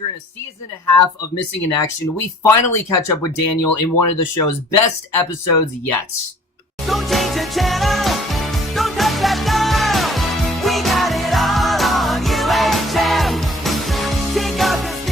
after a season and a half of missing in action, we finally catch up with Daniel in one of the show's best episodes yet. Don't change the channel, don't touch that dial. We got it all on UHF. Take off the sneakers.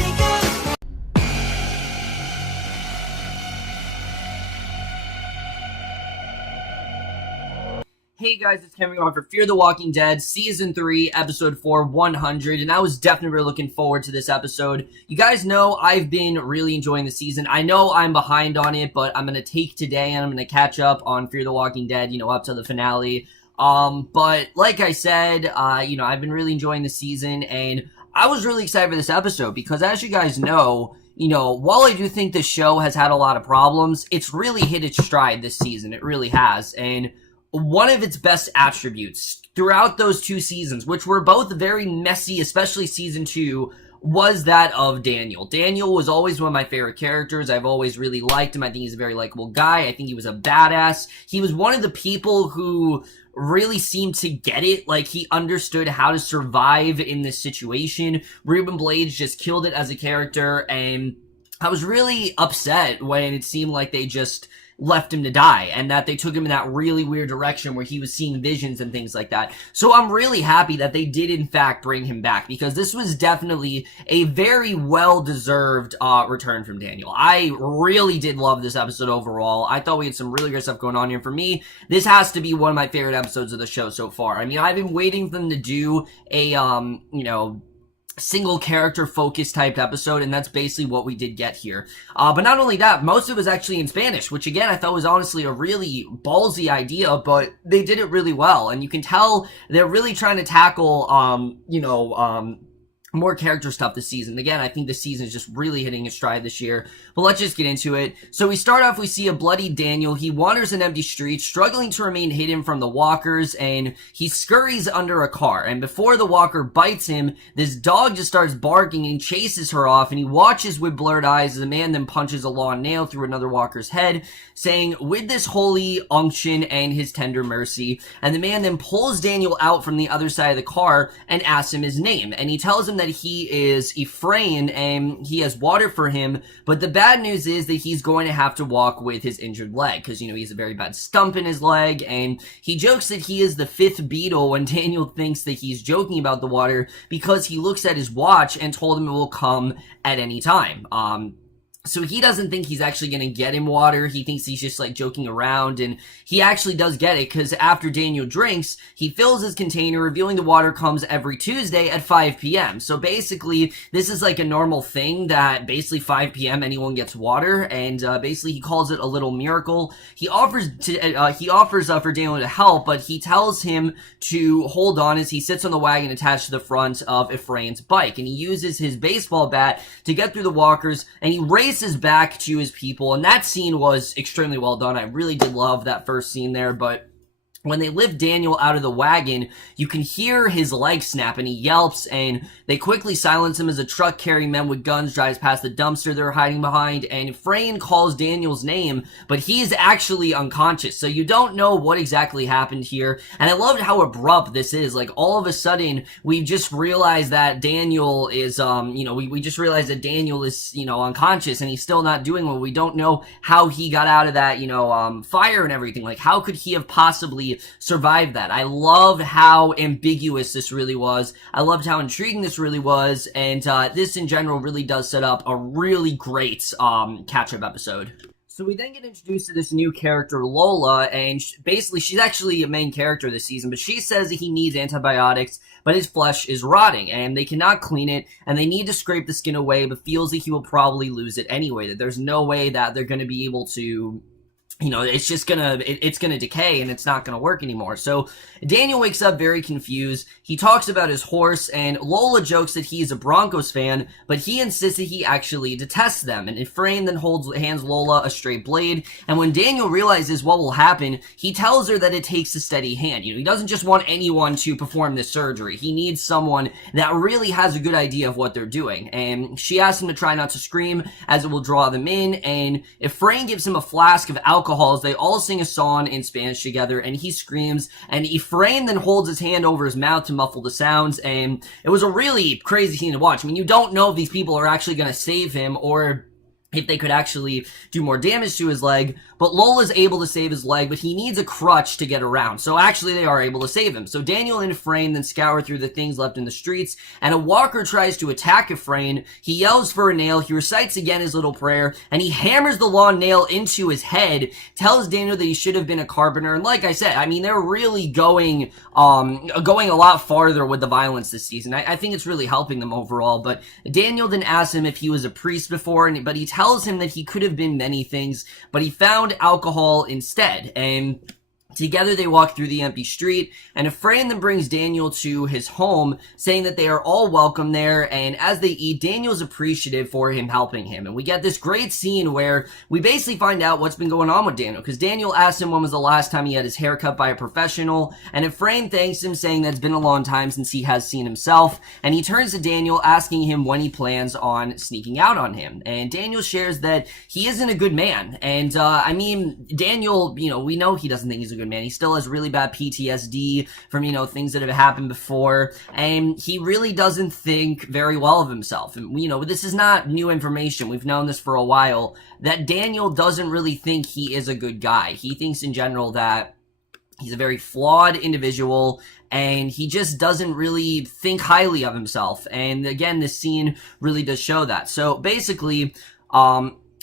Hey guys, it's Kevin on for Fear the Walking Dead, Season 3, Episode 4, 100, and I was definitely really looking forward to this episode. You guys know I've been really enjoying the season. I know I'm behind on it, but I'm going to take today and I'm going to catch up on Fear the Walking Dead, up to the finale. But like I said, I've been really enjoying the season, and I was really excited for this episode because as you guys know, while I do think the show has had a lot of problems, it's really hit its stride this season. It really has, and one of its best attributes throughout those two seasons, which were both very messy, especially season 2, was that of Daniel. Daniel was always one of my favorite characters. I've always really liked him. I think he's a very likable guy. I think he was a badass. He was one of the people who really seemed to get it. Like, he understood how to survive in this situation. Rubén Blades just killed it as a character, and I was really upset when it seemed like they just left him to die, and that they took him in that really weird direction where he was seeing visions and things like that. So I'm really happy that they did in fact bring him back, because this was definitely a very well-deserved return from Daniel. I really did love this episode overall. I thought we had some really great stuff going on here. For me, this has to be one of my favorite episodes of the show so far. I mean, I've been waiting for them to do a, single character focus type episode, and that's basically what we did get here. But not only that, most of it was actually in Spanish, which again I thought was honestly a really ballsy idea, but they did it really well, and you can tell they're really trying to tackle more character stuff this season. Again, I think this season is just really hitting its stride this year. But let's just get into it. So we start off, we see a bloody Daniel. He wanders an empty street, struggling to remain hidden from the walkers, and he scurries under a car. And before the walker bites him, this dog just starts barking and chases her off, and he watches with blurred eyes as the man then punches a long nail through another walker's head, saying, "With this holy unction and his tender mercy." And the man then pulls Daniel out from the other side of the car and asks him his name. And he tells him that he is Ephraim and he has water for him, but the bad news is that he's going to have to walk with his injured leg, because, he has a very bad stump in his leg, and he jokes that he is the 5th beetle when Daniel thinks that he's joking about the water because he looks at his watch and told him it will come at any time. So he doesn't think he's actually going to get him water. He thinks he's just joking around, and he actually does get it, because after Daniel drinks, he fills his container, revealing the water comes every Tuesday at 5 p.m. So basically, this is a normal thing that basically 5 p.m. anyone gets water, and basically he calls it a little miracle. He offers for Daniel to help, but he tells him to hold on as he sits on the wagon attached to the front of Ephraim's bike, and he uses his baseball bat to get through the walkers, and he races back to his people, and that scene was extremely well done. I really did love that first scene there, but when they lift Daniel out of the wagon, you can hear his leg snap, and he yelps, and they quickly silence him as a truck carrying men with guns drives past the dumpster they're hiding behind, and Ephraim calls Daniel's name, but he is actually unconscious, so you don't know what exactly happened here. And I loved how abrupt this is. All of a sudden, we just realized that Daniel is, we just realized that Daniel is, unconscious, and he's still not doing well. We don't know how he got out of that, fire and everything. How could he have possibly survived that? I loved how ambiguous this really was. I loved how intriguing this really was, and this in general really does set up a really great catch-up episode. So we then get introduced to this new character, Lola, and basically she's actually a main character this season, but she says that he needs antibiotics, but his flesh is rotting, and they cannot clean it, and they need to scrape the skin away, but feels that he will probably lose it anyway, that there's no way that they're going to be able to it's just it's gonna decay, and it's not gonna work anymore. So Daniel wakes up very confused. He talks about his horse, and Lola jokes that he's a Broncos fan, but he insists that he actually detests them. And Ephraim then hands Lola a straight blade, and when Daniel realizes what will happen, he tells her that it takes a steady hand. He doesn't just want anyone to perform this surgery. He needs someone that really has a good idea of what they're doing. And she asks him to try not to scream, as it will draw them in, and Ephraim gives him a flask of alcohol alcohols. They all sing a song in Spanish together, and he screams, and Ephraim then holds his hand over his mouth to muffle the sounds, and it was a really crazy scene to watch. I mean, you don't know if these people are actually going to save him, or if they could actually do more damage to his leg, but Lola's able to save his leg, but he needs a crutch to get around. So actually they are able to save him. So Daniel and Ephraim then scour through the things left in the streets, and a walker tries to attack Ephraim. He yells for a nail, he recites again his little prayer, and he hammers the long nail into his head, tells Daniel that he should have been a carpenter. And like I said, I mean, they're really going a lot farther with the violence this season. I think it's really helping them overall. But Daniel then asks him if he was a priest before, but he tells him that he could have been many things, but he found alcohol instead. And together they walk through the empty street, and Ephraim then brings Daniel to his home, saying that they are all welcome there, and as they eat, Daniel's appreciative for him helping him. And we get this great scene where we basically find out what's been going on with Daniel, because Daniel asks him when was the last time he had his hair cut by a professional, and Ephraim thanks him, saying that it's been a long time since he has seen himself, and he turns to Daniel, asking him when he plans on sneaking out on him. And Daniel shares that he isn't a good man, and I mean, Daniel, we know he doesn't think he's a good man. He still has really bad PTSD from, things that have happened before, and he really doesn't think very well of himself. And, this is not new information. We've known this for a while, that Daniel doesn't really think he is a good guy. He thinks in general that he's a very flawed individual, and he just doesn't really think highly of himself. And again, this scene really does show that. So basically,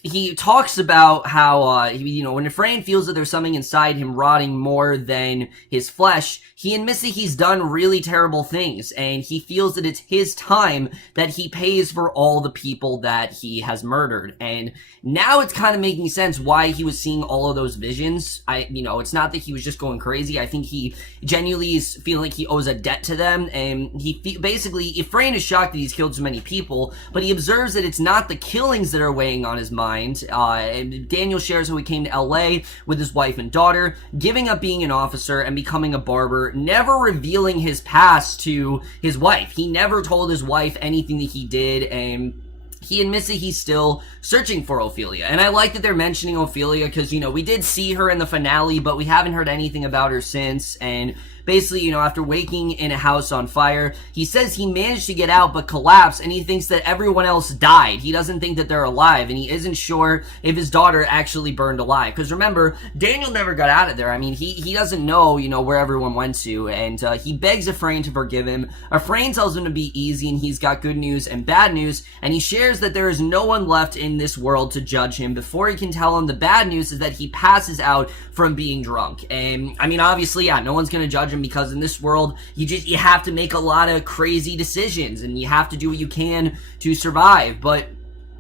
he talks about how, when Ephraim feels that there's something inside him rotting more than his flesh, he admits that he's done really terrible things, and he feels that it's his time that he pays for all the people that he has murdered. And now it's kind of making sense why he was seeing all of those visions. It's not that he was just going crazy. I think he genuinely is feeling like he owes a debt to them, and basically, Ephraim is shocked that he's killed so many people, but he observes that it's not the killings that are weighing on his mind. And Daniel shares how he came to LA with his wife and daughter, giving up being an officer and becoming a barber, never revealing his past to his wife. He never told his wife anything that he did, and he admits that he's still searching for Ophelia. And I like that they're mentioning Ophelia because, we did see her in the finale, but we haven't heard anything about her since. And basically, after waking in a house on fire, he says he managed to get out but collapsed, and he thinks that everyone else died. He doesn't think that they're alive, and he isn't sure if his daughter actually burned alive. Because remember, Daniel never got out of there. I mean, he doesn't know, where everyone went to, and he begs Ephraim to forgive him. Ephraim tells him to be easy, and he's got good news and bad news, and he shares that there is no one left in this world to judge him before he can tell him the bad news is that he passes out from being drunk. And, I mean, obviously, yeah, no one's gonna judge him, because in this world, you have to make a lot of crazy decisions, and you have to do what you can to survive. But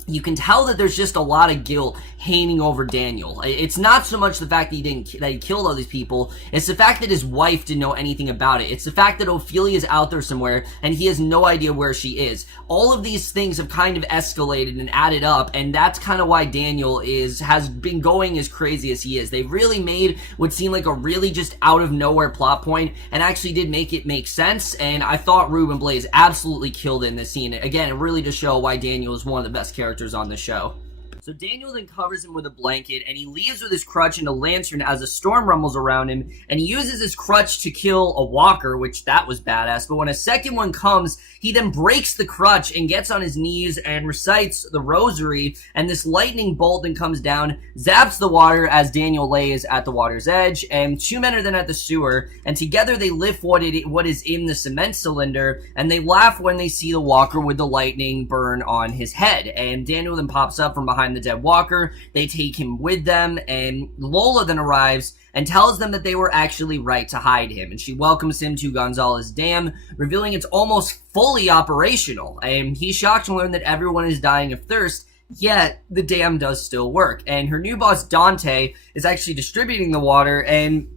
you can tell that there's just a lot of guilt hanging over Daniel. It's not so much the fact that he killed all these people, it's the fact that his wife didn't know anything about it. It's the fact that Ophelia is out there somewhere and he has no idea where she is. All of these things have kind of escalated and added up, and that's kind of why Daniel has been going as crazy as he is. They really made what seemed like a really just out of nowhere plot point, and actually did make it make sense. And I thought Rubén Blades absolutely killed it in this scene. Again, it really does show why Daniel is one of the best characters on the show. So Daniel then covers him with a blanket, and he leaves with his crutch and a lantern as a storm rumbles around him, and he uses his crutch to kill a walker, which that was badass. But when a second one comes, he then breaks the crutch and gets on his knees and recites the rosary, and this lightning bolt then comes down, zaps the water as Daniel lays at the water's edge, and two men are then at the sewer, and together they lift what is in the cement cylinder, and they laugh when they see the walker with the lightning burn on his head. And Daniel then pops up from behind the dead walker. They take him with them, and Lola then arrives and tells them that they were actually right to hide him, and she welcomes him to Gonzalez Dam, revealing it's almost fully operational. And he's shocked to learn that everyone is dying of thirst, yet the dam does still work. And her new boss Dante is actually distributing the water, and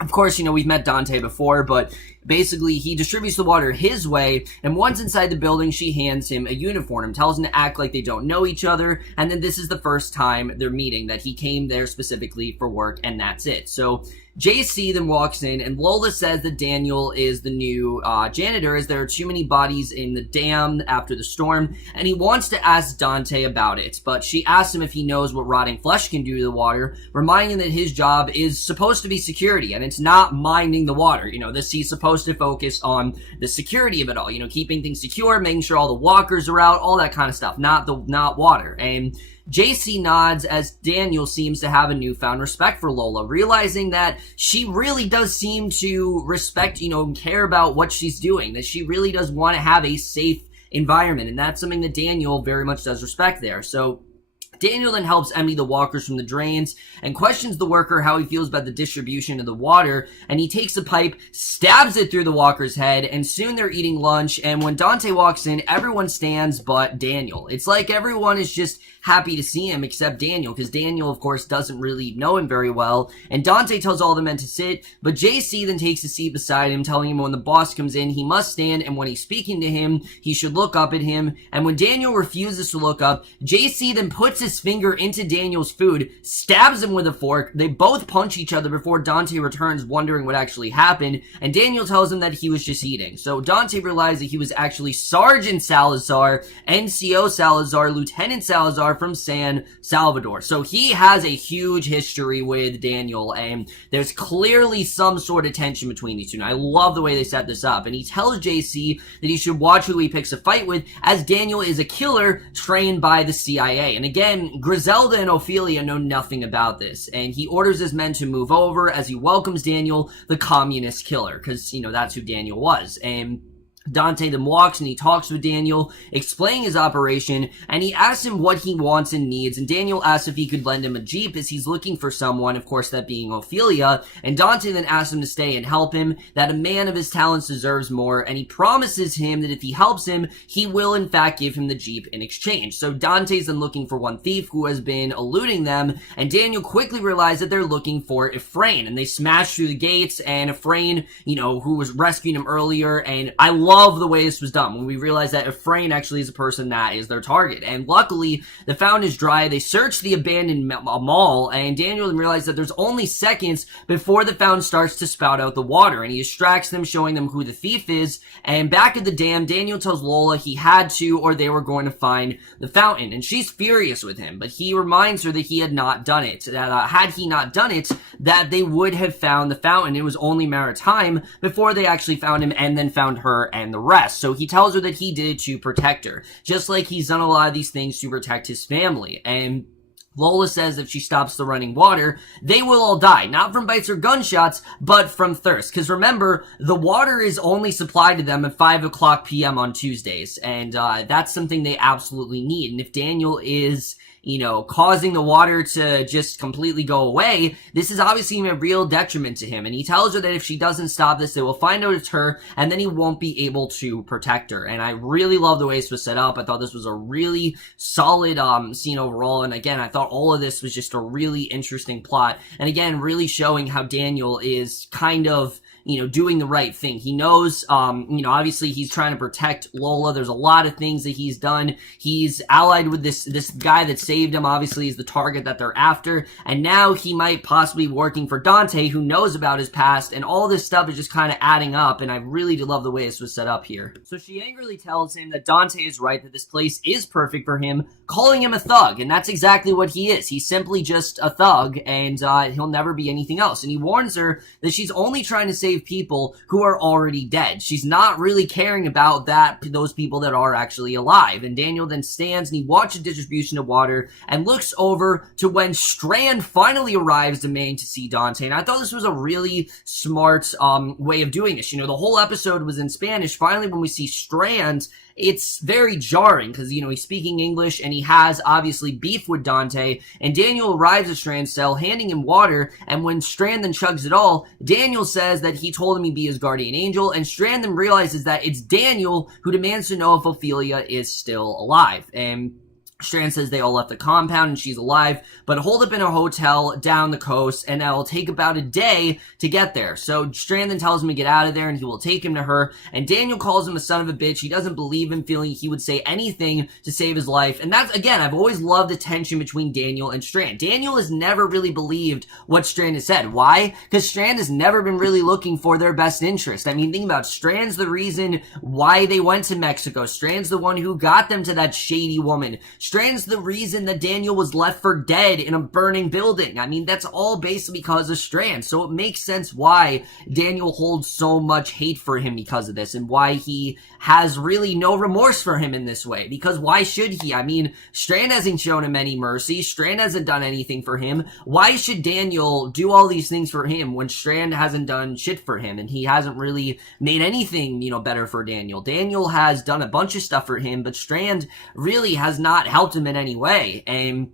of course, we've met Dante before, but basically, he distributes the water his way, and once inside the building, she hands him a uniform and tells him to act like they don't know each other, and then this is the first time they're meeting, that he came there specifically for work, and that's it. So JC then walks in, and Lola says that Daniel is the new janitor, as there are too many bodies in the dam after the storm, and he wants to ask Dante about it, but she asks him if he knows what rotting flesh can do to the water, reminding him that his job is supposed to be security, and it's not minding the water. He's supposed to focus on the security of it all, keeping things secure, making sure all the walkers are out, all that kind of stuff, not water. And JC nods as Daniel seems to have a newfound respect for Lola, realizing that she really does seem to respect, and care about what she's doing, that she really does want to have a safe environment, and that's something that Daniel very much does respect there. So Daniel then helps empty the walkers from the drains and questions the worker how he feels about the distribution of the water, and he takes a pipe, stabs it through the walker's head, and soon they're eating lunch, and when Dante walks in, everyone stands but Daniel. It's like everyone is just happy to see him except Daniel, because Daniel, of course, doesn't really know him very well, and Dante tells all the men to sit, but JC then takes a seat beside him, telling him when the boss comes in, he must stand, and when he's speaking to him, he should look up at him, and when Daniel refuses to look up, JC then puts his finger into Daniel's food, stabs him with a fork. They both punch each other before Dante returns, wondering what actually happened, and Daniel tells him that he was just eating. So Dante realized that he was actually Sergeant Salazar, NCO Salazar, Lieutenant Salazar from San Salvador. So he has a huge history with Daniel, and there's clearly some sort of tension between these two. And I love the way they set this up. And he tells JC that he should watch who he picks a fight with, as Daniel is a killer trained by the CIA. And again, Griselda and Ophelia know nothing about this, and he orders his men to move over as he welcomes Daniel, the communist killer, because, that's who Daniel was. And Dante then walks and he talks with Daniel, explaining his operation, and he asks him what he wants and needs, and Daniel asks if he could lend him a jeep as he's looking for someone, of course that being Ophelia, and Dante then asks him to stay and help him, that a man of his talents deserves more, and he promises him that if he helps him, he will in fact give him the jeep in exchange. So Dante's then looking for one thief who has been eluding them, and Daniel quickly realizes that they're looking for Efrain, and they smash through the gates, and Efrain, who was rescuing him earlier, and I love the way this was done when we realized that Efrain actually is a person that is their target. And luckily, the fountain is dry. They search the abandoned mall, and Daniel realizes that there's only seconds before the fountain starts to spout out the water, and he distracts them, showing them who the thief is. And back at the dam, Daniel tells Lola he had to, or they were going to find the fountain, and she's furious with him, but he reminds her that he had not done it, that had he not done it, that they would have found the fountain. It was only a matter of time before they actually found him, and then found her and the rest. So he tells her that he did it to protect her, just like he's done a lot of these things to protect his family. And Lola says if she stops the running water, they will all die, not from bites or gunshots, but from thirst. Because remember, the water is only supplied to them at 5 o'clock p.m. on Tuesdays, and that's something they absolutely need. And if Daniel is causing the water to just completely go away, this is obviously a real detriment to him. And he tells her that if she doesn't stop this, they will find out it's her, and then he won't be able to protect her. And I really love the way this was set up. I thought this was a really solid scene overall. And again, I thought all of this was just a really interesting plot. And again, really showing how Daniel is kind of doing the right thing. He knows, obviously he's trying to protect Lola. There's a lot of things that he's done. He's allied with this guy that saved him, obviously, is the target that they're after. And now he might possibly be working for Dante, who knows about his past, and all this stuff is just kind of adding up, and I really do love the way this was set up here. So she angrily tells him that Dante is right, that this place is perfect for him, calling him a thug, and that's exactly what he is. He's simply just a thug, and he'll never be anything else. And he warns her that she's only trying to save people who are already dead. She's not really caring about those people that are actually alive. And Daniel then stands and he watches the distribution of water and looks over to when Strand finally arrives to Maine to see Dante. And I thought this was a really smart way of doing this. The whole episode was in Spanish. Finally, when we see Strand, it's very jarring because, he's speaking English and he has obviously beef with Dante, and Daniel arrives at Strand's cell handing him water, and when Strand then chugs it all, Daniel says that he told him he'd be his guardian angel, and Strand then realizes that it's Daniel who demands to know if Ophelia is still alive. And Strand says they all left the compound and she's alive, but holed up in a hotel down the coast, and it'll take about a day to get there. So Strand then tells him to get out of there, and he will take him to her, and Daniel calls him a son of a bitch. He doesn't believe him, feeling he would say anything to save his life, and that's, again, I've always loved the tension between Daniel and Strand. Daniel has never really believed what Strand has said. Why? Because Strand has never been really looking for their best interest. I mean, think about it. Strand's the reason why they went to Mexico. Strand's the one who got them to that shady woman. Strand's the reason that Daniel was left for dead in a burning building. I mean, that's all basically because of Strand. So it makes sense why Daniel holds so much hate for him because of this, and why he has really no remorse for him in this way. Because why should he? I mean, Strand hasn't shown him any mercy. Strand hasn't done anything for him. Why should Daniel do all these things for him when Strand hasn't done shit for him, and he hasn't really made anything, better for Daniel? Daniel has done a bunch of stuff for him, but Strand really has not helped him in any way. And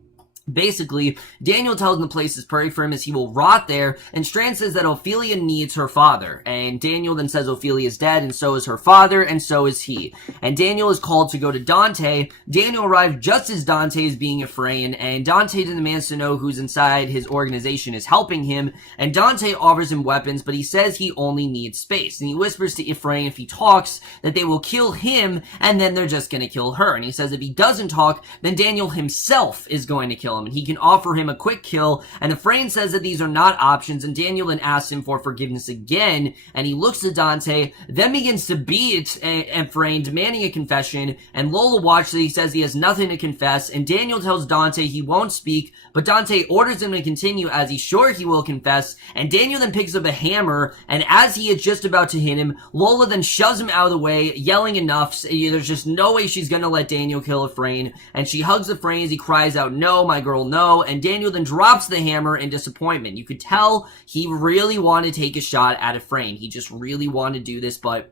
basically, Daniel tells him the place is perfect for him as he will rot there, and Strand says that Ophelia needs her father, and Daniel then says Ophelia is dead, and so is her father, and so is he. And Daniel is called to go to Dante. Daniel arrived just as Dante is being Ephraim, and Dante demands to know who's inside his organization is helping him, and Dante offers him weapons, but he says he only needs space, and he whispers to Ephraim if he talks that they will kill him, and then they're just gonna kill her, and he says if he doesn't talk, then Daniel himself is going to kill him, and he can offer him a quick kill, and Ephraim says that these are not options, and Daniel then asks him for forgiveness again, and he looks at Dante, then begins to beat Ephraim, demanding a confession, and Lola watches it. He says he has nothing to confess, and Daniel tells Dante he won't speak, but Dante orders him to continue as he's sure he will confess, and Daniel then picks up a hammer, and as he is just about to hit him, Lola then shoves him out of the way, yelling enough. There's just no way she's gonna let Daniel kill Ephraim, and she hugs Ephraim as he cries out, "No, my girl, no," and Daniel then drops the hammer in disappointment. You could tell he really wanted to take a shot at Ephraim. He just really wanted to do this, but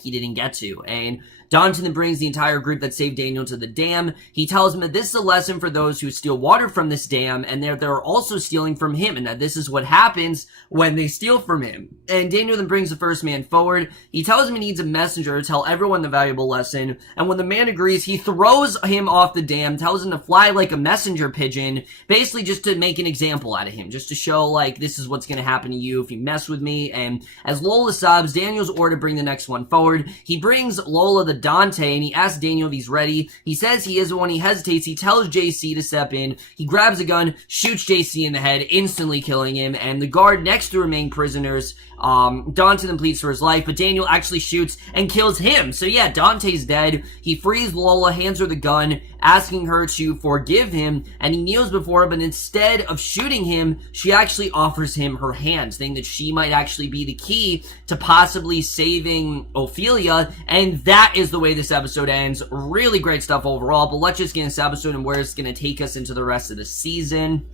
he didn't get to. And Dante then brings the entire group that saved Daniel to the dam. He tells him that this is a lesson for those who steal water from this dam, and they're also stealing from him, and that this is what happens when they steal from him. And Daniel then brings the first man forward. He tells him he needs a messenger to tell everyone the valuable lesson, and when the man agrees, he throws him off the dam, tells him to fly like a messenger pigeon, basically just to make an example out of him, just to show, like, this is what's gonna happen to you if you mess with me. And as Lola sobs, Daniel's ordered to bring the next one forward. He brings Lola the Dante, and he asks Daniel if he's ready. He says he is, but when he hesitates, he tells JC to step in. He grabs a gun, shoots JC in the head, instantly killing him, and the guard next to remain prisoners. Dante then pleads for his life, but Daniel actually shoots and kills him. So yeah, Dante's dead. He frees Lola, hands her the gun, asking her to forgive him, and he kneels before her, but instead of shooting him, she actually offers him her hand, saying that she might actually be the key to possibly saving Ophelia, and that is the way this episode ends. Really great stuff overall, but let's just get into this episode and where it's going to take us into the rest of the season.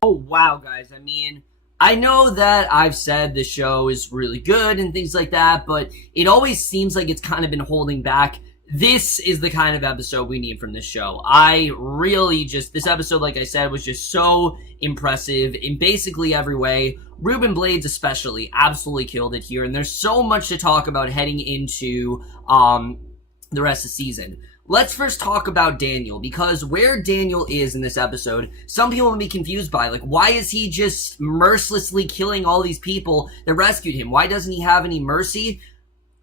Oh wow, guys, I mean, I know that I've said the show is really good and things like that, but it always seems like it's kind of been holding back. This is the kind of episode we need from this show. I really this episode, like I said, was just so impressive in basically every way. Rubén Blades especially absolutely killed it here, and there's so much to talk about heading into the rest of the season. Let's first talk about Daniel, because where Daniel is in this episode, some people will be confused by, like, why is he just mercilessly killing all these people that rescued him? Why doesn't he have any mercy?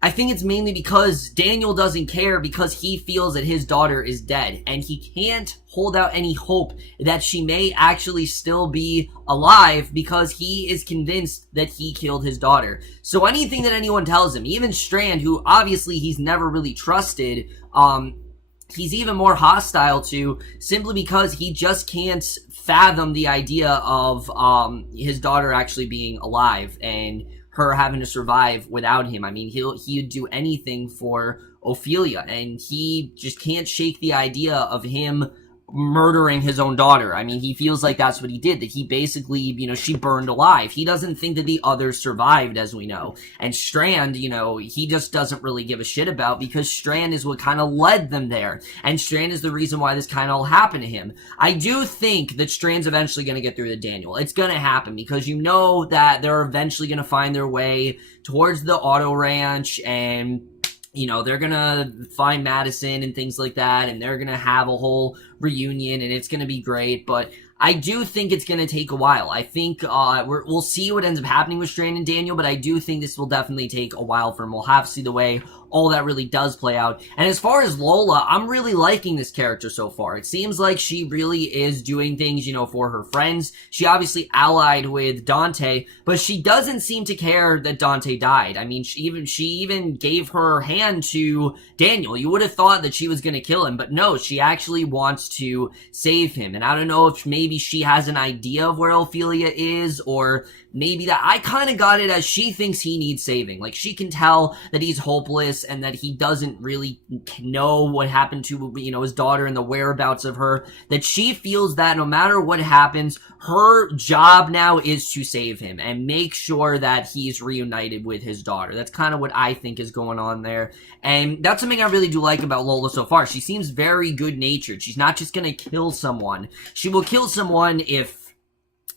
I think it's mainly because Daniel doesn't care, because he feels that his daughter is dead, and he can't hold out any hope that she may actually still be alive, because he is convinced that he killed his daughter. So anything that anyone tells him, even Strand, who obviously he's never really trusted, he's even more hostile to, simply because he just can't fathom the idea of his daughter actually being alive and her having to survive without him. I mean, he'd do anything for Ophelia, and he just can't shake the idea of him murdering his own daughter. I mean, he feels like that's what he did, that he basically, she burned alive. He doesn't think that the others survived, as we know. And Strand, he just doesn't really give a shit about, because Strand is what kind of led them there. And Strand is the reason why this kind of all happened to him. I do think that Strand's eventually going to get through to Daniel. It's going to happen, because that they're eventually going to find their way towards the auto ranch, and you know, they're gonna find Madison and things like that, and they're gonna have a whole reunion, and it's gonna be great, but I do think it's gonna take a while. I think, we'll see what ends up happening with Strand and Daniel, but I do think this will definitely take a while for him. We'll have to see the way all that really does play out. And as far as Lola, I'm really liking this character so far. It seems like she really is doing things, you know, for her friends. She obviously allied with Dante, but she doesn't seem to care that Dante died. I mean, she even gave her hand to Daniel. You would have thought that she was gonna kill him, but no, she actually wants to save him. And I don't know if maybe she has an idea of where Ophelia is, or maybe that I kind of got it as she thinks he needs saving. Like, she can tell that he's hopeless and that he doesn't really know what happened to, you know, his daughter and the whereabouts of her, that she feels that no matter what happens, her job now is to save him and make sure that he's reunited with his daughter. That's kind of what I think is going on there. And that's something I really do like about Lola so far. She seems very good-natured. She's not just gonna kill someone. She will kill someone if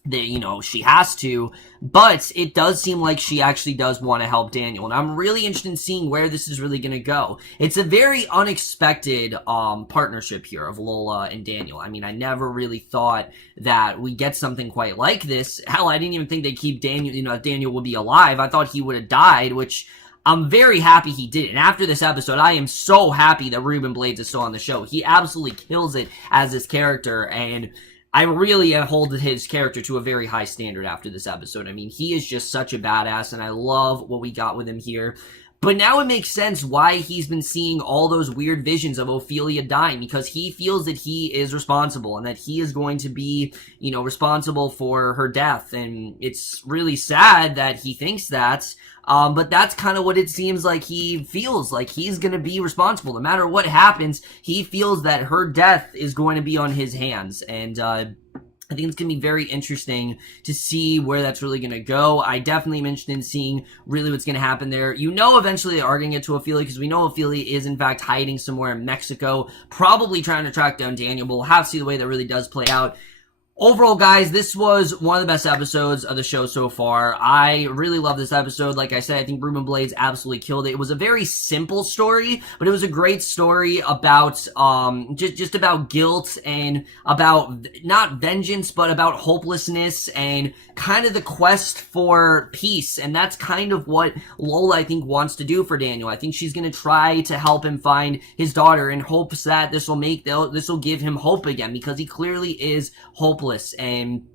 you know, she has to, but it does seem like she actually does want to help Daniel, and I'm really interested in seeing where this is really going to go. It's a very unexpected partnership here of Lola and Daniel. I mean, I never really thought that we get something quite like this. Hell, I didn't even think they'd keep Daniel, you know, Daniel would be alive. I thought he would have died, which I'm very happy he did. And after this episode, I am so happy that Rubén Blades is still on the show. He absolutely kills it as this character, and I really hold his character to a very high standard after this episode. I mean, he is just such a badass, and I love what we got with him here. But now it makes sense why he's been seeing all those weird visions of Ophelia dying, because he feels that he is responsible and that he is going to be, you know, responsible for her death. And it's really sad that he thinks that. But that's kind of what it seems like he feels, like he's going to be responsible. No matter what happens, he feels that her death is going to be on his hands. And, I think it's going to be very interesting to see where that's really going to go. I definitely am interested in seeing really what's going to happen there. You know, eventually they are going to get to Ophelia, because we know Ophelia is in fact hiding somewhere in Mexico, probably trying to track down Daniel, but we'll have to see the way that really does play out. Overall, guys, this was one of the best episodes of the show so far. I really love this episode. Like I said, I think Rubén Blades absolutely killed it. It was a very simple story, but it was a great story about, just about guilt and about, not vengeance, but about hopelessness and kind of the quest for peace. And that's kind of what Lola, I think, wants to do for Daniel. I think she's going to try to help him find his daughter in hopes that this will give him hope again, because he clearly is hopeless. And,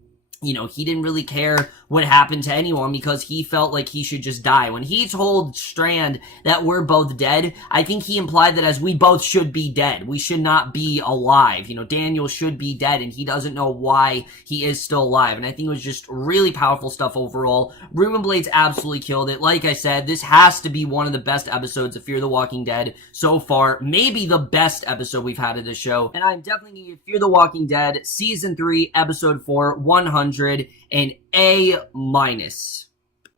you know, he didn't really care what happened to anyone because he felt like he should just die. When he told Strand that we're both dead, I think he implied that as we both should be dead. We should not be alive. You know, Daniel should be dead, and he doesn't know why he is still alive. And I think it was just really powerful stuff overall. Rubén Blades absolutely killed it. Like I said, this has to be one of the best episodes of Fear the Walking Dead so far. Maybe the best episode we've had of this show. And I'm definitely going to give Fear the Walking Dead Season 3, Episode 4, 100 an A-.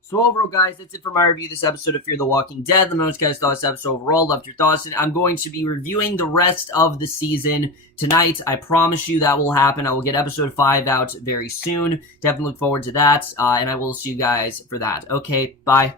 So overall, guys, that's it for my review of this episode of Fear the Walking Dead. Let me know what you guys thought of this episode overall. Loved your thoughts, and I'm going to be reviewing the rest of the season tonight. I promise you that will happen. I will get episode 5 out very soon. Definitely look forward to that, and I will see you guys for that. Okay, bye.